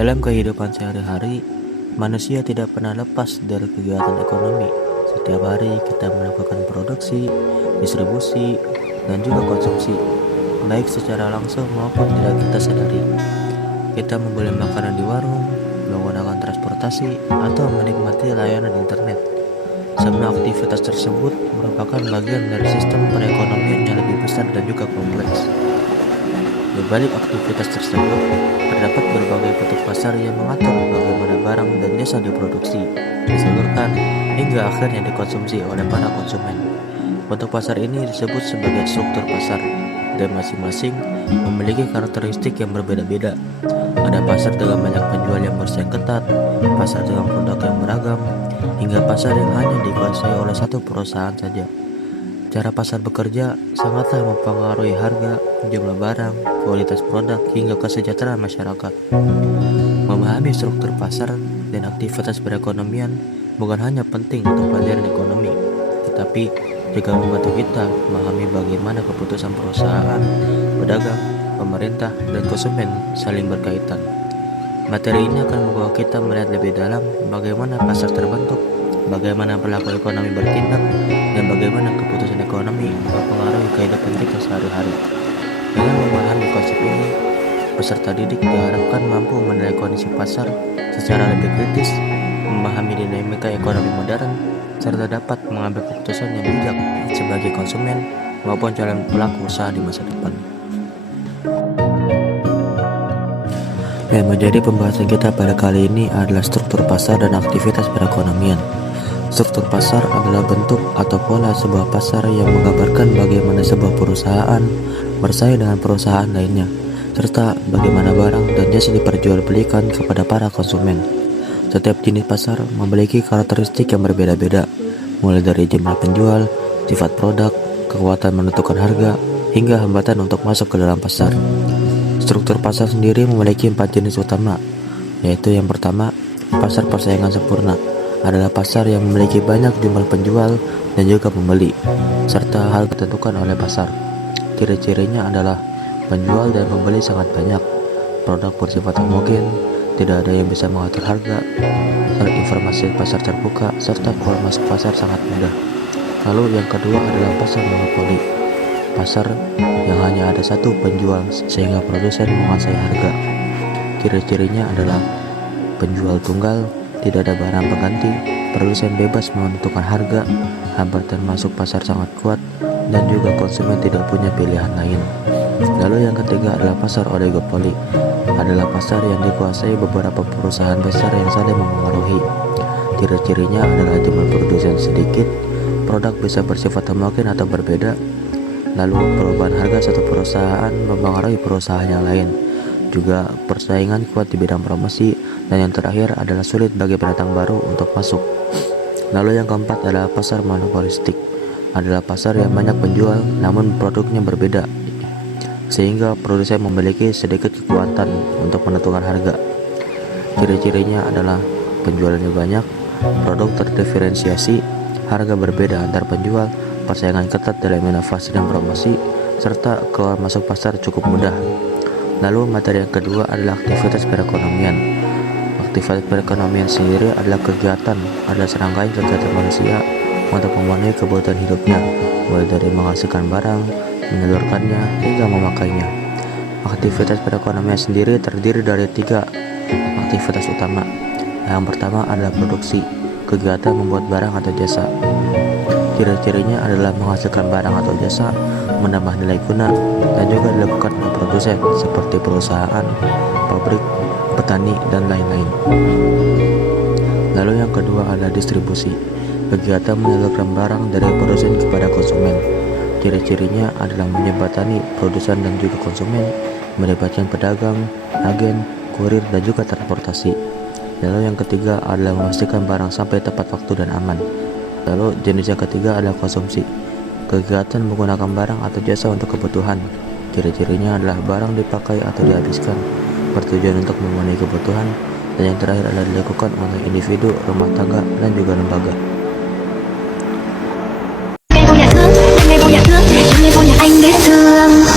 Dalam kehidupan sehari-hari, manusia tidak pernah lepas dari kegiatan ekonomi. Setiap hari kita melakukan produksi, distribusi, dan juga konsumsi, baik secara langsung maupun tidak kita sadari. Kita membeli makanan di warung, menggunakan transportasi, atau menikmati layanan internet. Semua aktivitas tersebut merupakan bagian dari sistem perekonomian yang lebih besar dan juga kompleks. Di balik aktivitas tersebut, terdapat berbagai bentuk pasar yang mengatur bagaimana barang dan jasa diproduksi, disalurkan, hingga akhirnya dikonsumsi oleh para konsumen. Bentuk pasar ini disebut sebagai struktur pasar, dan masing-masing memiliki karakteristik yang berbeda-beda. Ada pasar dengan banyak penjual yang bersaing ketat, pasar dengan produk yang beragam, hingga pasar yang hanya dikuasai oleh satu perusahaan saja. Cara pasar bekerja sangatlah mempengaruhi harga, jumlah barang, kualitas produk, hingga kesejahteraan masyarakat. Memahami struktur pasar dan aktivitas perekonomian bukan hanya penting untuk pelajaran ekonomi, tetapi juga membantu kita memahami bagaimana keputusan perusahaan, pedagang, pemerintah, dan konsumen saling berkaitan. Materi ini akan membawa kita melihat lebih dalam bagaimana pasar terbentuk, bagaimana pelaku ekonomi bertindak, dan bagaimana keputusan ekonomi mempengaruhi kehidupan kita sehari-hari. Dengan memahami konsep ini, peserta didik diharapkan mampu menilai kondisi pasar secara lebih kritis, memahami dinamika ekonomi modern, serta dapat mengambil keputusan yang bijak sebagai konsumen maupun calon pelaku usaha di masa depan. Yang menjadi pembahasan kita pada kali ini adalah struktur pasar dan aktivitas perekonomian. Struktur pasar adalah bentuk atau pola sebuah pasar yang menggambarkan bagaimana sebuah perusahaan bersaing dengan perusahaan lainnya, serta bagaimana barang dan jasa diperjualbelikan kepada para konsumen. Setiap jenis pasar memiliki karakteristik yang berbeda-beda, mulai dari jumlah penjual, sifat produk, kekuatan menentukan harga, hingga hambatan untuk masuk ke dalam pasar. Struktur pasar sendiri memiliki 4 jenis utama, yaitu yang pertama, pasar persaingan sempurna adalah pasar yang memiliki banyak jumlah penjual dan juga pembeli, serta hal ditentukan oleh pasar. Ciri-cirinya adalah penjual dan pembeli sangat banyak, produk bersifat homogen, tidak ada yang bisa mengatur harga, informasi pasar terbuka, serta keluar masuk pasar sangat mudah. Lalu yang kedua adalah pasar monopoli, pasar yang hanya ada satu penjual sehingga produsen menguasai harga. Ciri-cirinya adalah penjual tunggal, tidak ada barang pengganti, produsen bebas menentukan harga, hambatan masuk pasar sangat kuat, dan juga konsumen tidak punya pilihan lain. Lalu yang ketiga adalah pasar oligopoli, adalah pasar yang dikuasai beberapa perusahaan besar yang saling memengaruhi. Ciri-cirinya adalah jumlah produsen sedikit, produk bisa bersifat homogen atau berbeda, lalu perubahan harga satu perusahaan mempengaruhi perusahaan yang lain. Juga persaingan kuat di bidang promosi, dan yang terakhir adalah sulit bagi pendatang baru untuk masuk. Lalu yang keempat adalah pasar monopolistik, adalah pasar yang banyak penjual namun produknya berbeda, sehingga produsen memiliki sedikit kekuatan untuk menentukan harga. Ciri-cirinya adalah penjualannya banyak, produk terdiferensiasi, harga berbeda antar penjual, persaingan ketat dalam inovasi dan promosi, serta keluar masuk pasar cukup mudah. Lalu materi yang kedua adalah aktivitas perekonomian. Aktivitas perekonomian sendiri adalah serangkaian kegiatan manusia untuk memenuhi kebutuhan hidupnya, mulai dari menghasilkan barang, menyalurkannya, hingga memakainya. Aktivitas perekonomian sendiri terdiri dari 3 aktivitas utama. Yang pertama adalah produksi, kegiatan membuat barang atau jasa. Ciri-cirinya adalah menghasilkan barang atau jasa, menambah nilai guna, dan juga dilakukan oleh produsen seperti perusahaan, pabrik, petani, dan lain-lain. Lalu yang kedua adalah distribusi, kegiatan menyalurkan barang dari produsen kepada konsumen. Ciri-cirinya adalah menjembatani produsen dan juga konsumen, melibatkan pedagang, agen, kurir, dan juga transportasi. Lalu yang ketiga adalah memastikan barang sampai tepat waktu dan aman. Lalu jenis yang ketiga adalah konsumsi, kegiatan menggunakan barang atau jasa untuk kebutuhan. Ciri-cirinya adalah barang dipakai atau dihabiskan, bertujuan untuk memenuhi kebutuhan, dan yang terakhir adalah dilakukan oleh individu, rumah tangga, dan juga lembaga. Ngày vô nhà thương, ngày vô nhà anh biết thương.